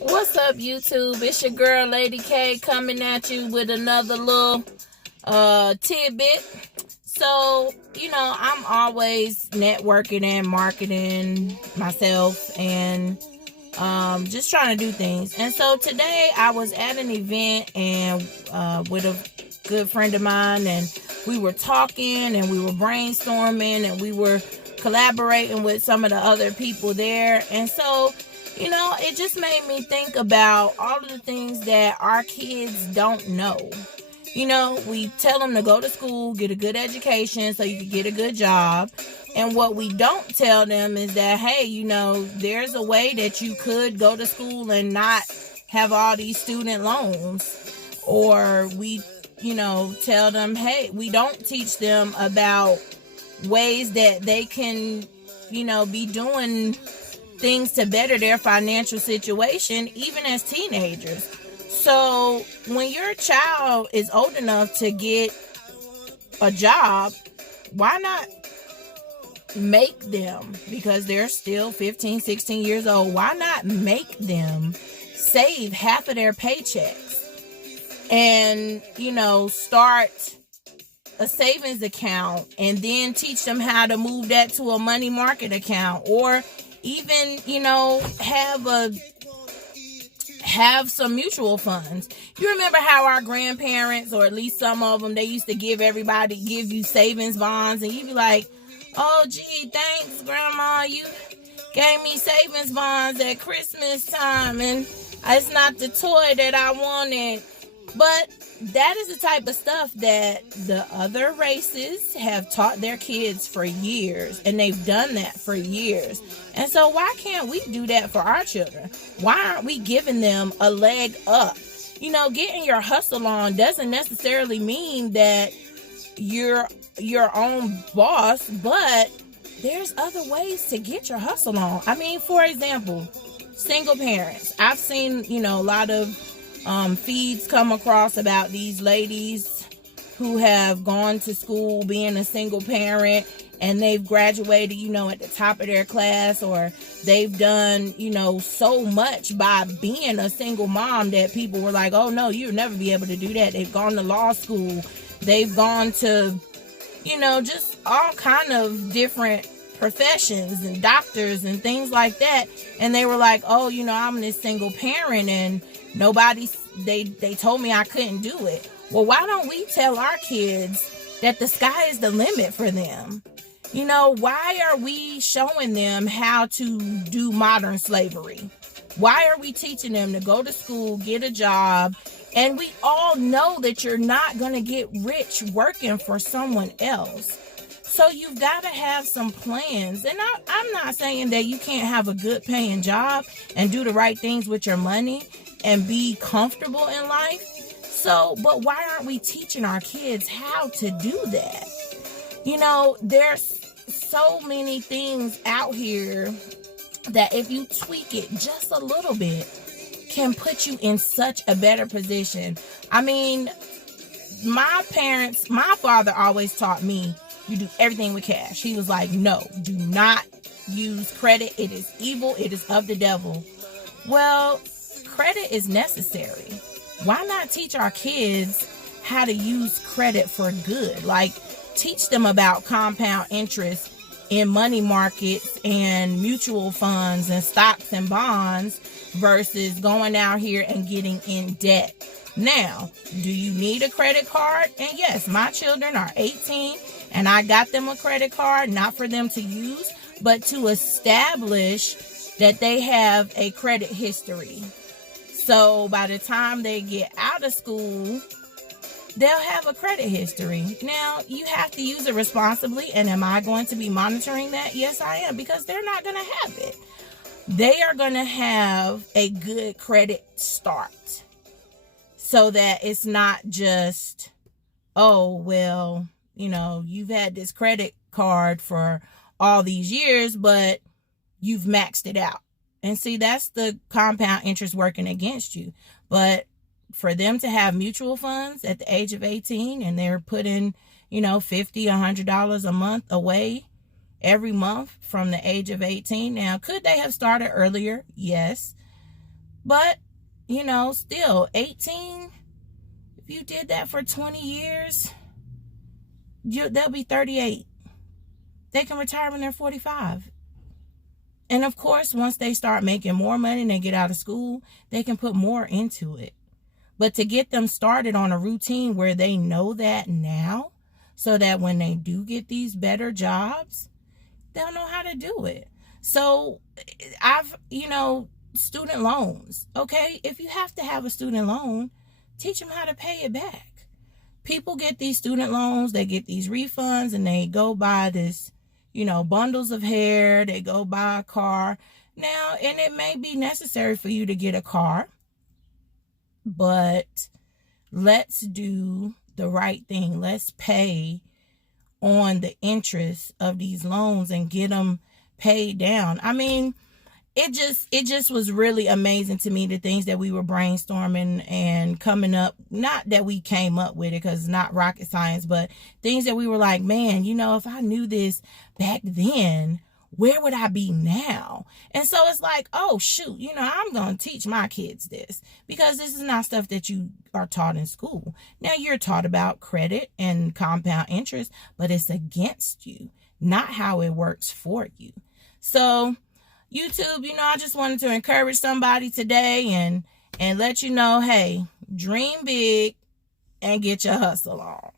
What's up, YouTube? It's your girl, Lady K, coming at you with another little tidbit. So, I'm always networking and marketing myself and just trying to do things. And so today I was at an event and with a good friend of mine, and we were talking and we were brainstorming and we were collaborating with some of the other people there. And so it just made me think about all of the things that our kids don't know. We tell them to go to school, get a good education so you can get a good job. And what we don't tell them is that, hey, there's a way that you could go to school and not have all these student loans. Or we, tell them, hey, we don't teach them about ways that they can, be doing things to better their financial situation, even as teenagers. So when your child is old enough to get a job, why not make them, because they're still 15, 16 years old, why not make them save half of their paychecks and, start a savings account and then teach them how to move that to a money market account, or even, have some mutual funds. You remember how our grandparents, or at least some of them, they used to give you savings bonds, and you'd be like, oh, gee, thanks, Grandma, you gave me savings bonds at Christmas time, and it's not the toy that I wanted. But that is the type of stuff that the other races have taught their kids for years, and they've done that for years. And so why can't we do that for our children? Why aren't we giving them a leg up? Getting your hustle on doesn't necessarily mean that you're your own boss, but there's other ways to get your hustle on. I mean, for example, single parents. I've seen, a lot of feeds come across about these ladies who have gone to school being a single parent, and they've graduated, at the top of their class, or they've done, so much by being a single mom that people were like, oh no, you'll never be able to do that. They've gone to law school. They've gone to, just all kind of different professions and doctors and things like that. And they were like, oh, I'm this single parent and they told me I couldn't do it. Well, why don't we tell our kids that the sky is the limit for them? Why are we showing them how to do modern slavery? Why are we teaching them to go to school, get a job? And we all know that you're not going to get rich working for someone else. So you've got to have some plans. And I'm not saying that you can't have a good paying job and do the right things with your money and be comfortable in life. But why aren't we teaching our kids how to do that? There's so many things out here that if you tweak it just a little bit, can put you in such a better position. I mean, my father always taught me, you do everything with cash. He was like, no, do not use credit. It is evil. It is of the devil. Well, credit is necessary. Why not teach our kids how to use credit for good? Like, teach them about compound interest in money markets and mutual funds and stocks and bonds versus going out here and getting in debt. Now, do you need a credit card? And yes, my children are 18 and I got them a credit card, not for them to use, but to establish that they have a credit history. So by the time they get out of school, they'll have a credit history. Now, you have to use it responsibly. And am I going to be monitoring that? Yes, I am, because they're not going to have it. They are going to have a good credit start so that it's not just, oh, well, you've had this credit card for all these years, but you've maxed it out. And see, that's the compound interest working against you. But for them to have mutual funds at the age of 18 and they're putting, $50, $100 a month away every month from the age of 18. Now, could they have started earlier? Yes. But, still 18, if you did that for 20 years, they'll be 38. They can retire when they're 45. And of course, once they start making more money and they get out of school, they can put more into it. But to get them started on a routine where they know that now, so that when they do get these better jobs, they'll know how to do it. So student loans. Okay, if you have to have a student loan, teach them how to pay it back. People get these student loans, they get these refunds, and they go buy this, bundles of hair, they go buy a car. Now, and it may be necessary for you to get a car, but let's do the right thing. Let's pay on the interest of these loans and get them paid down. I mean, it just was really amazing to me, the things that we were brainstorming and coming up. Not that we came up with it, because it's not rocket science, but things that we were like, man, if I knew this back then, where would I be now? And so it's like, oh shoot, I'm going to teach my kids this, because this is not stuff that you are taught in school. Now you're taught about credit and compound interest, but it's against you, not how it works for you. So YouTube, I just wanted to encourage somebody today and let you know, hey, dream big and get your hustle on.